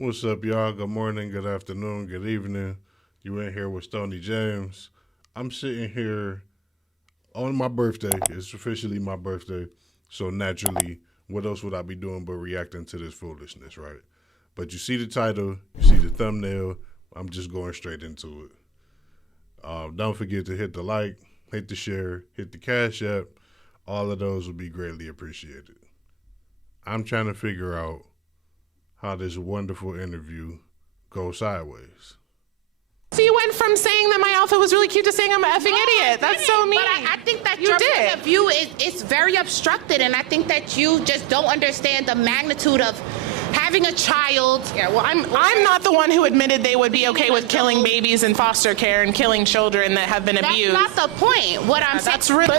What's up, y'all? Good morning, good afternoon, good evening. You in here with Stony James. I'm sitting here on my birthday. It's officially my birthday. So naturally, what else would I be doing but reacting to this foolishness, right? But you see the title, you see the thumbnail. I'm just going straight into it. Don't forget to hit the like, hit the share, hit the Cash App. All of those would be greatly appreciated. I'm trying to figure out how this wonderful interview goes sideways. So you went from saying that my outfit was really cute to saying I'm an effing idiot. That's so mean. But I think that your point of view is very obstructed, and I think that you just don't understand the magnitude of having a child. Yeah, well, I'm not the one who admitted they would be okay with killing babies in foster care and killing children that have been abused. That's not the point. What I'm saying. That's really.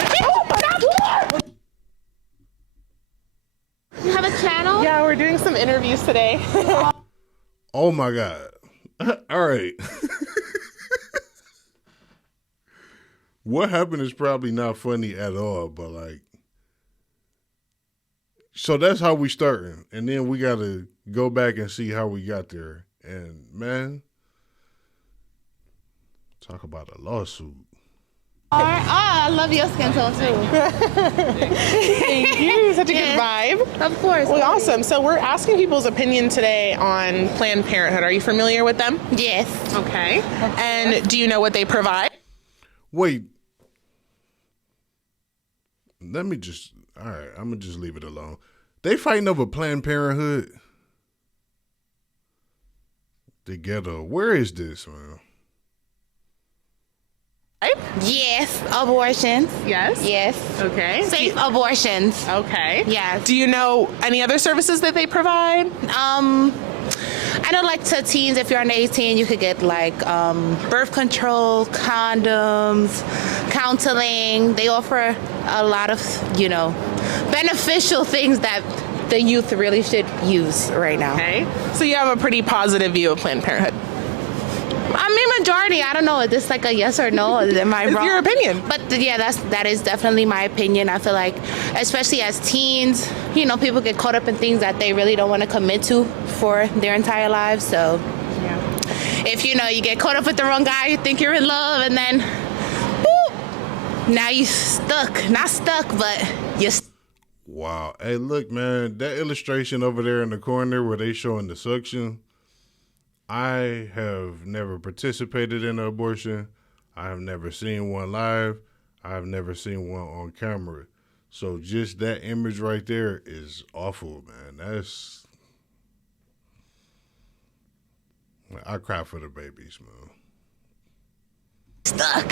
You have a channel? Yeah, we're doing some interviews today. Oh my God. All right. What happened is probably not funny at all, but like, so that's how we starting. And then we got to go back and see how we got there. And man, talk about a lawsuit. I love your skin tone too. Thank you. Such a good vibe. Of course. Well, awesome. So we're asking people's opinion today on Planned Parenthood. Are you familiar with them? Yes. Okay. And do you know what they provide? Wait. Let me just, all right, I'm going to just leave it alone. They fighting over Planned Parenthood. The ghetto. Where is this, man? Yes. Abortions. Yes. Yes. Okay. Safe abortions. Okay. Yes. Do you know any other services that they provide? I know, like, to teens, if you're under 18, you could get like birth control, condoms, counseling. They offer a lot of, beneficial things that the youth really should use right now. Okay. So you have a pretty positive view of Planned Parenthood. I mean, majority. I don't know. Is this like a yes or no? Am I wrong? It's your opinion. But yeah, that is definitely my opinion. I feel like, especially as teens, people get caught up in things that they really don't want to commit to for their entire lives. So, if you get caught up with the wrong guy, you think you're in love, and then, boop, now you stuck. Not stuck, but you're stuck. Wow. Hey, look, man, that illustration over there in the corner where they showing the suction, I have never participated in an abortion. I have never seen one live. I have never seen one on camera. So just that image right there is awful, man. I cry for the babies, man. Stuck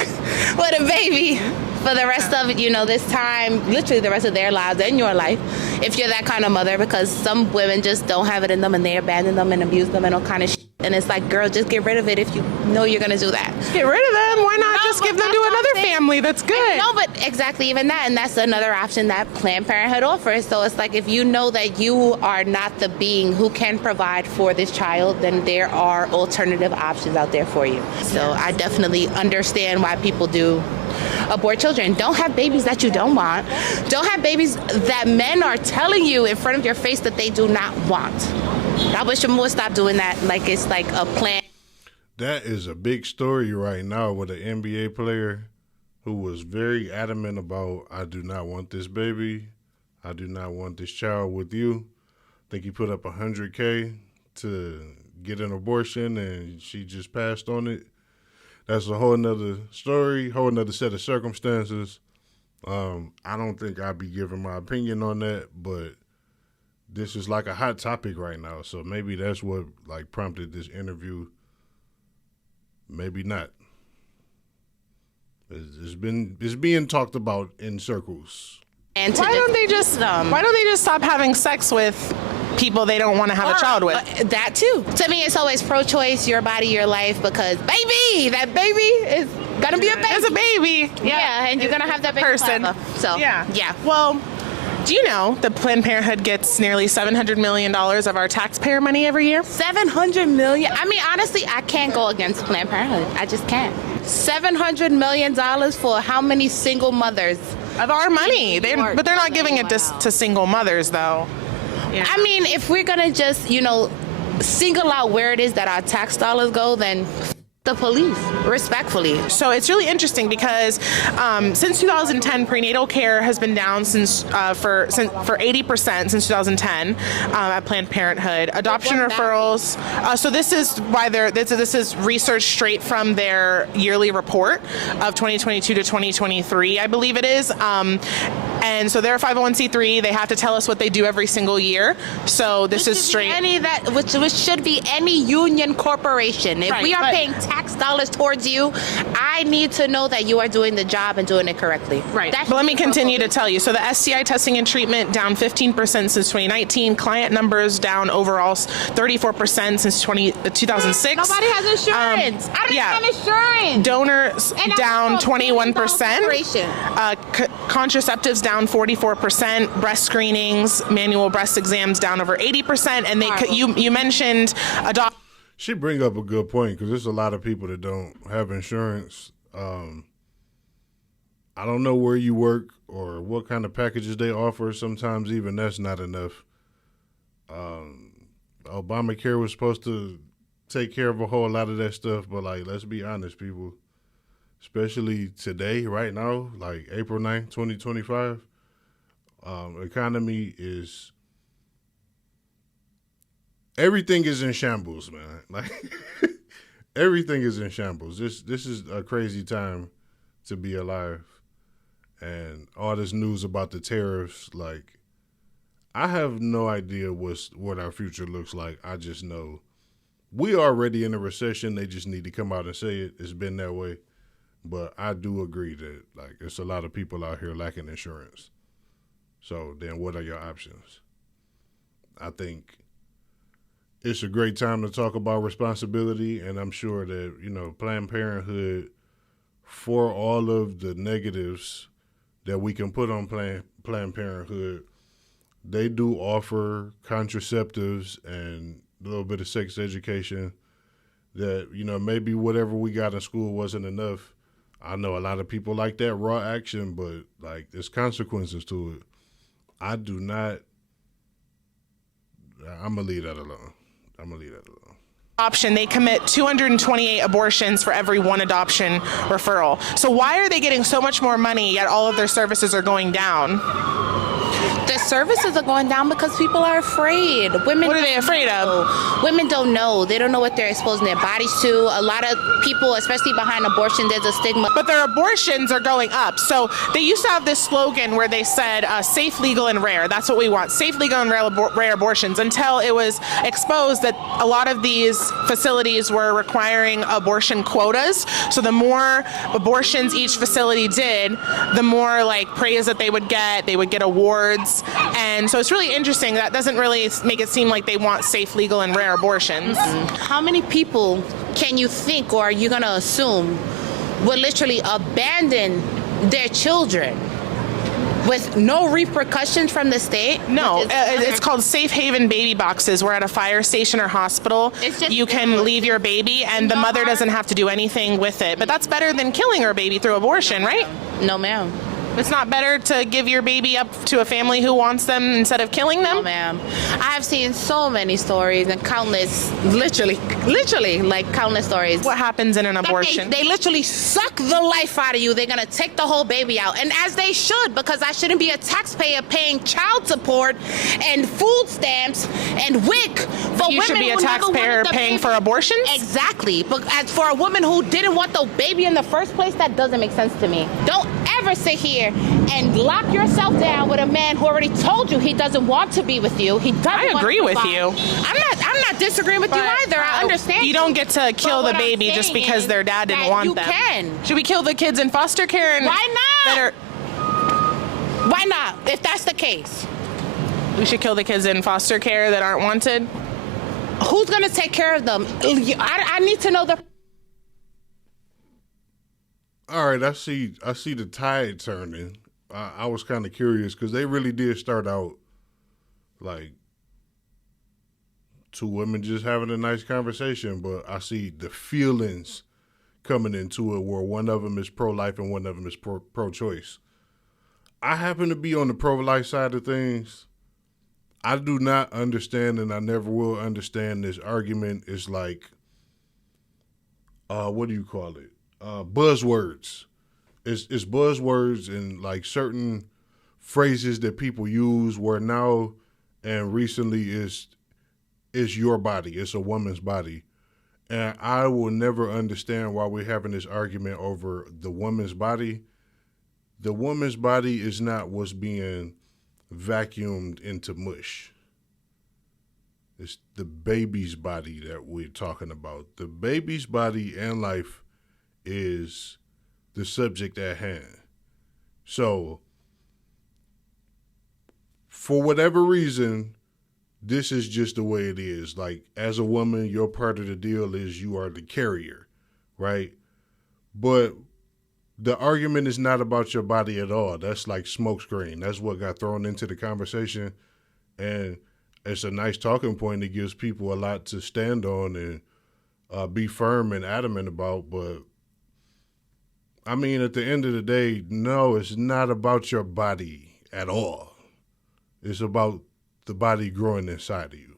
with a baby for the rest of this time, literally the rest of their lives and your life, if you're that kind of mother, because some women just don't have it in them and they abandon them and abuse them and all kind of shit. And it's like, girl, just get rid of it if you know you're gonna do that. Get rid of them. Why not just give them to another family? That's good. No, but exactly, even that, and that's another option that Planned Parenthood offers. So it's like, if you know that you are not the being who can provide for this child, then there are alternative options out there for you. So I definitely understand why people do abort children. Don't have babies that you don't want. Don't have babies that men are telling you in front of your face that they do not want. I wish them would stop doing that like it's like a plan. That is a big story right now with an NBA player who was very adamant about, I do not want this baby. I do not want this child with you. I think he put up $100K to get an abortion and she just passed on it. That's a whole nother story, whole nother set of circumstances. I don't think I'd be giving my opinion on that, but this is like a hot topic right now. So maybe that's what like prompted this interview. Maybe not. It's being talked about in circles. And Why don't they just stop having sex with people they don't want to have a child with? That too. To me, it's always pro-choice, your body, your life, because that baby is gonna be a baby. It's a baby. Yeah, and you're gonna have that baby person. forever. So yeah. Well, do you know that Planned Parenthood gets nearly $700 million of our taxpayer money every year? $700 million. I mean, honestly, I can't go against Planned Parenthood. I just can't. $700 million for how many single mothers? Of our money. But they're not giving it to single mothers, though. Yeah. I mean, if we're gonna just, single out where it is that our tax dollars go, then the police, respectfully. So it's really interesting because since 2010, prenatal care has been down for 80% since 2010 at Planned Parenthood. Adoption referrals. So this is why this is research straight from their yearly report of 2022 to 2023, I believe it is. And so they're a 501c3. They have to tell us what they do every single year. So this is straight. Which should be any union corporation. If we are paying tax dollars towards you, I need to know that you are doing the job and doing it correctly. Right. But let me continue to tell you. So the STI testing and treatment down 15% since 2019. Client numbers down overall 34% since 2006. Nobody has insurance. I don't have insurance. Donors down 21%. Contraceptives down 44%. Breast screenings, manual breast exams down over 80%. And you mentioned adoption. She bring up a good point because there's a lot of people that don't have insurance. I don't know where you work or what kind of packages they offer. Sometimes even that's not enough. Obamacare was supposed to take care of a whole lot of that stuff, but like, let's be honest, people, especially today, right now, like April 9th, 2025, economy is... Everything is in shambles, man. Like everything is in shambles. This is a crazy time to be alive. And all this news about the tariffs, like I have no idea what our future looks like. I just know we are already in a recession. They just need to come out and say it. It's been that way. But I do agree that like it's a lot of people out here lacking insurance. So then what are your options? I think it's a great time to talk about responsibility, and I'm sure that, you know, Planned Parenthood, for all of the negatives that we can put on Planned Parenthood, they do offer contraceptives and a little bit of sex education that, you know, maybe whatever we got in school wasn't enough. I know a lot of people like that raw action, but, like, there's consequences to it. I'm going to leave that alone. Option, they commit 228 abortions for every one adoption referral. So why are they getting so much more money yet all of their services are going down? The services are going down because people are afraid. Women. What are they afraid of? Women don't know. They don't know what they're exposing their bodies to. A lot of people, especially behind abortion, there's a stigma. But their abortions are going up. So they used to have this slogan where they said safe, legal, and rare. That's what we want. Safe, legal, and rare abortions, until it was exposed that a lot of these facilities were requiring abortion quotas. So the more abortions each facility did, the more like praise that they would get. They would get awards. And so it's really interesting. That doesn't really make it seem like they want safe, legal, and rare abortions. How many people can you think, or are you going to assume, would literally abandon their children with no repercussions from the state? No, it's called Safe Haven Baby Boxes. We're at a fire station or hospital. You can leave your baby, and the mother doesn't have to do anything with it. But that's better than killing her baby through abortion, right? No, ma'am. It's not better to give your baby up to a family who wants them instead of killing them? No, ma'am. I have seen so many stories and countless, literally, like countless stories. What happens in an abortion? They literally suck the life out of you. They're going to take the whole baby out. And as they should, because I shouldn't be a taxpayer paying child support and food stamps and WIC for women. You should be a taxpayer paying for abortions? Exactly. But as for a woman who didn't want the baby in the first place, that doesn't make sense to me. Don't ever sit here and lock yourself down with a man who already told you he doesn't want to be with you. He doesn't. I agree with you. I'm not disagreeing with you either. I understand. You don't get to kill the baby just because their dad didn't want them. You can. Should we kill the kids in foster care? And why not? Why not? If that's the case, we should kill the kids in foster care that aren't wanted. Who's gonna take care of them? I need to know the. All right, I see the tide turning. I was kind of curious because they really did start out like two women just having a nice conversation, but I see the feelings coming into it where one of them is pro-life and one of them is pro-choice. I happen to be on the pro-life side of things, I do not understand, and I never will understand this argument. Is like, what do you call it? Buzzwords. It's buzzwords and like certain phrases that people use where now and recently is your body. It's a woman's body. And I will never understand why we're having this argument over the woman's body. The woman's body is not what's being vacuumed into mush. It's the baby's body that we're talking about. The baby's body and life is the subject at hand. So, for whatever reason, this is just the way it is. Like, as a woman, your part of the deal is you are the carrier, right? But the argument is not about your body at all. That's like smokescreen. That's what got thrown into the conversation. And it's a nice talking point that gives people a lot to stand on and be firm and adamant about. But, I mean, at the end of the day, no, it's not about your body at all. It's about the body growing inside of you.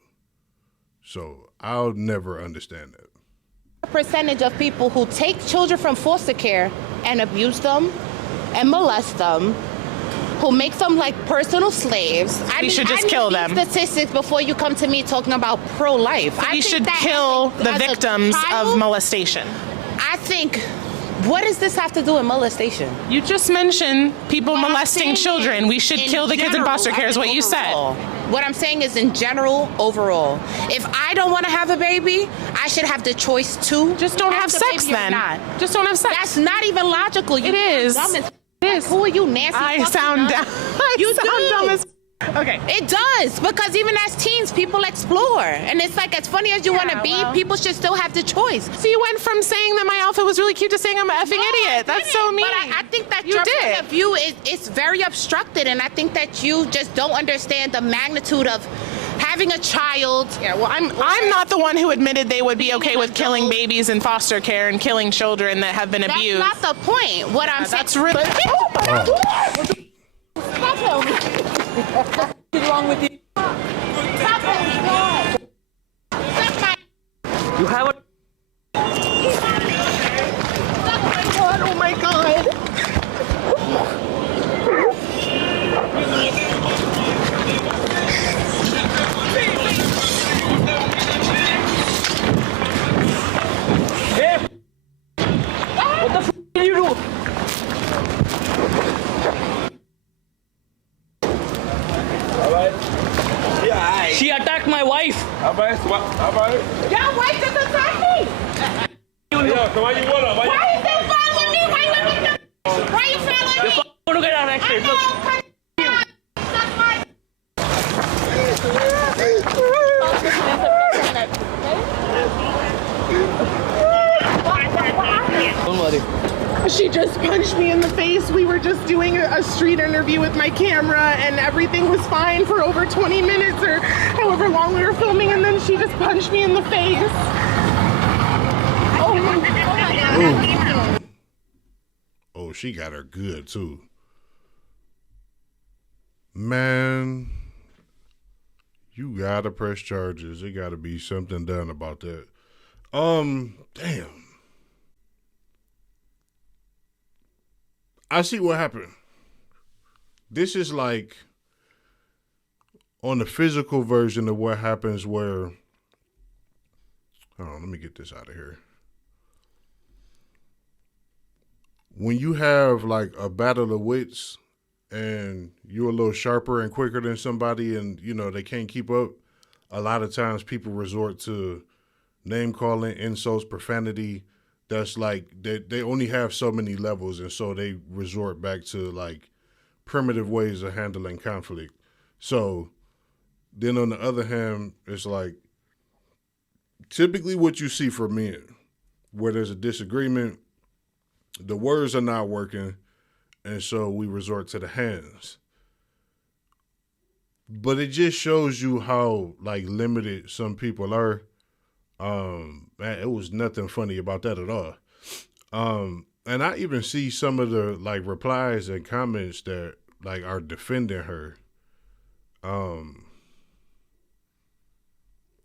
So I'll never understand that. A percentage of people who take children from foster care and abuse them and molest them, who make them like personal slaves. We should just kill them. Statistics before you come to me talking about pro-life. We should kill the victims of molestation. I think, what does this have to do with molestation? You just mentioned people molesting children. We should kill the kids in foster care is what you said. What I'm saying is in general, overall. If I don't want to have a baby, I should have the choice to. Just don't have sex then. Just don't have sex. That's not even logical. It is. It is. Who are you, Nancy? I sound dumb. You sound dumb as. Okay. It does, because even as teens, people explore. And it's like, as funny as you want to be, people should still have the choice. So you went from saying that my outfit was really cute to saying I'm an effing idiot. That's so mean. But I think that your point of view is very obstructed, and I think that you just don't understand the magnitude of having a child. Yeah, well, I'm not the one who admitted they would be okay with killing babies in foster care and killing children that have been abused. That's not the point. What I'm saying. That's really. Oh my God. What's wrong with you? You have a. Oh my God. Hey! What the f did you do? She attacked my wife. Your wife just attacked me. Why is it following me? Why you following me? You're going to get arrested. Look. Don't worry. She just punched me in the face. We were just doing a street interview with my camera and everything was fine for over 20 minutes or however long we were filming, and then she just punched me in the face. Oh my God. Oh, she got her good too. Man, you gotta press charges. It gotta be something done about that. Damn. I see what happened. This is like on the physical version of what happens where, hold on, let me get this out of here. When you have like a battle of wits and you're a little sharper and quicker than somebody and, you know, they can't keep up, a lot of times people resort to name calling, insults, profanity. That's like, they only have so many levels, and so they resort back to like primitive ways of handling conflict. So then on the other hand, it's like typically what you see for men, where there's a disagreement, the words are not working, and so we resort to the hands. But it just shows you how like limited some people are. Man, it was nothing funny about that at all. And I even see some of the like replies and comments that like are defending her.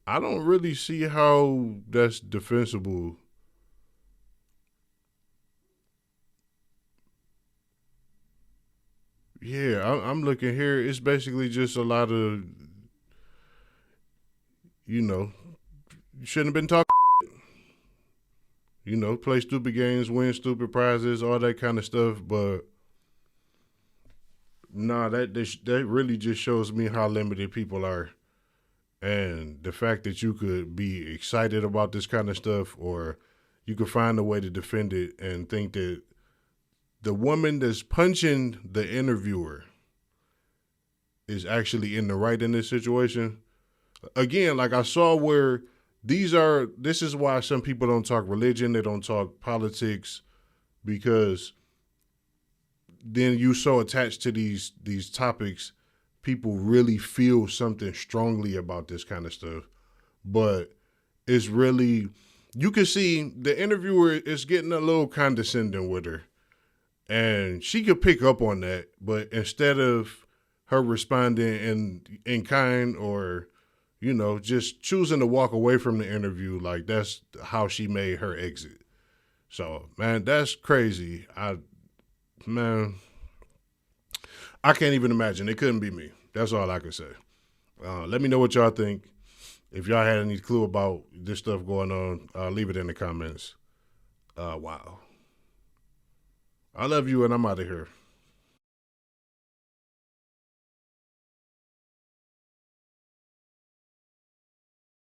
I don't really see how that's defensible. Yeah, I'm looking here. It's basically just a lot of, you shouldn't have been talking. Play stupid games, win stupid prizes, all that kind of stuff. But nah, that really just shows me how limited people are, and the fact that you could be excited about this kind of stuff, or you could find a way to defend it and think that the woman that's punching the interviewer is actually in the right in this situation. Again, like I saw where this is why some people don't talk religion, they don't talk politics, because then you so attached to these topics, people really feel something strongly about this kind of stuff. But it's really, you can see the interviewer is getting a little condescending with her. And she could pick up on that, but instead of her responding in kind, or, just choosing to walk away from the interview, like that's how she made her exit. So, man, that's crazy. I can't even imagine. It couldn't be me. That's all I can say. Let me know what y'all think. If y'all had any clue about this stuff going on, leave it in the comments. Wow. I love you, and I'm out of here.